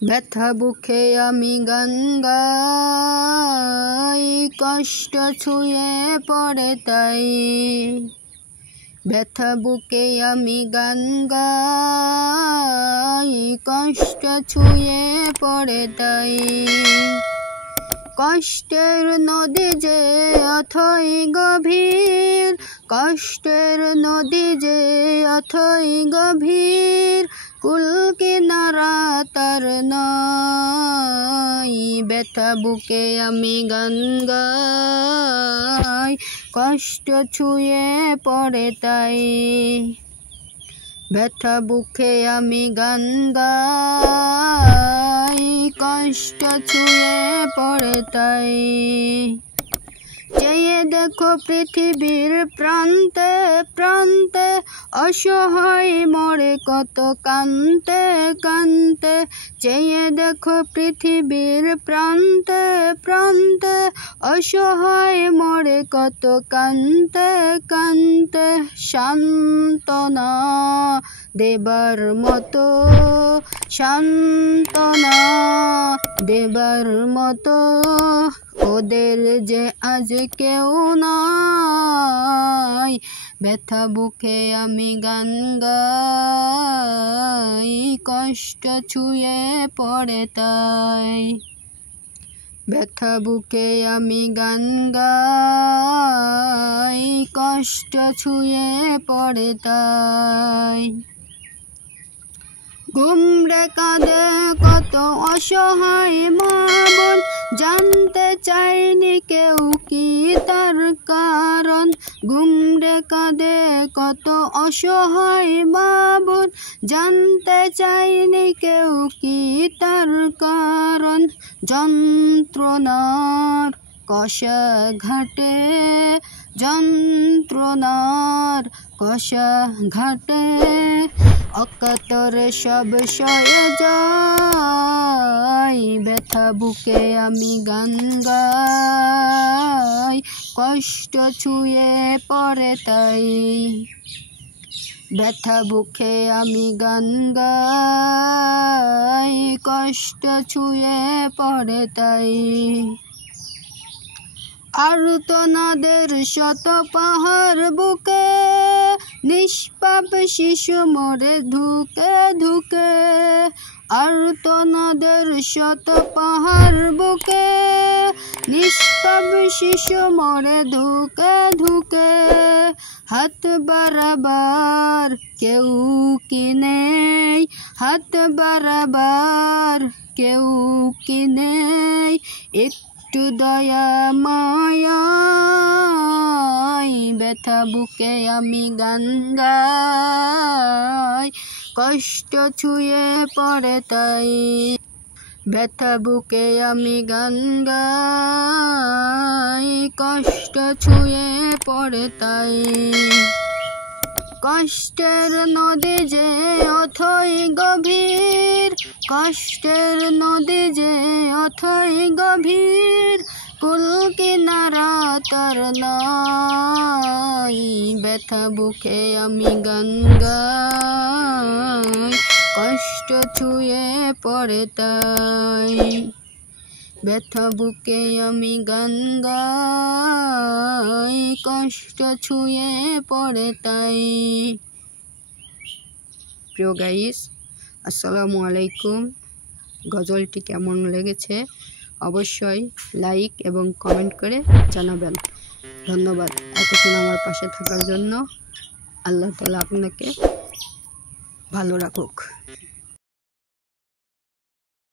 ব্যথা বুকে আমি গান গাই, কষ্ট ছুঁয়ে পড়ে তাই। ব্যথা বুকে আমি গান গাই, কষ্ট ছুঁয়ে পড়ে তাই। কষ্টের নদী যে অথই গভীর, কষ্টের নদী যে অথই গভীর, কুল কিনারা তার নাই। ব্যথা বুকে আমি গান গাই, কষ্ট ছুঁয়ে পড়ে তাই। ব্যথা বুকে আমি গান গাই, কষ্ট ছুঁয়ে পড়ে তাই। চেয়ে দেখো পৃথিবীর প্রান্তে প্রান্তে, অসহায় মরে কত কান্তে কান্তে। চেয়ে দেখো পৃথিবীর প্রান্তে প্রান্তে, অসহায় মরে কত কান্তে কান্তে। সান্ত্বনা দেবার মতো, সান্ত্বনা দেবার মতো, ওদের যে আজ কেউ নাই। ব্যথা বুকে আমি গান গাই, কষ্ট ছুঁয়ে পড়ে তাই। ব্যথা বুকে আমি গান গাই, কষ্ট ছুঁয়ে পড়ে তাই। ঘুমরে কাঁদে কত অসহায় মা বোন, জানতে চাইনি কেউ কি তার কারণ। ঘুমরে কাঁদে কত অসহায় মা বোন, জানতে চাইনি কেউ কি তার কারণ। যন্ত্রণার কষা ঘাটে, যন্ত্রণার কষা ঘাটে, অকাতরে সব সয়ে যায়। ব্যথা বুকে আমি গান গাই, কষ্ট ছুঁয়ে পড়ে তাই। ব্যথা বুকে আমি গান গাই, কষ্ট ছুঁয়ে পড়ে তাই। আর্তনাদের শত পাহাড় বুকে, নিষ্পাপ শিশু মরে ধুকে ধুকে। আর্তনাদের শত পাহাড় বুকে, নিষ্পাপ শিশু মরে ধুকে ধুকে। হাত বাড়াবার কেউ কি নেই, হাত বাড়াবার কেউ কি নেই। একটু দয়া মায়াই, ব্যথা বুকে আমি গান গাই, কষ্ট ছুঁয়ে পড়ে তাই। ব্যথা বুকে আমি গান গাই, কষ্ট ছুঁয়ে পড়ে তাই। কষ্টের নদী যে অথই গভীর, কষ্টের নদী যে অথই গভীর, কুল কিনারা তার নাই। ব্যথা বুকে আমি গান গাই, কষ্ট ছুঁয়ে পড়ে তাই। ব্যথা বুকে আমি গান গাই, কষ্ট ছুঁয়ে পড়ে তাই। প্রিয় গাইস, আসসালামু আলাইকুম। গজলটি কেমন লেগেছে অবশ্যই লাইক এবং কমেন্ট করে জানাবেন। ধন্যবাদ এতক্ষণ আমার পাশে থাকার জন্য। আল্লাহ তাআলা আপনাকে ভালো রাখুক।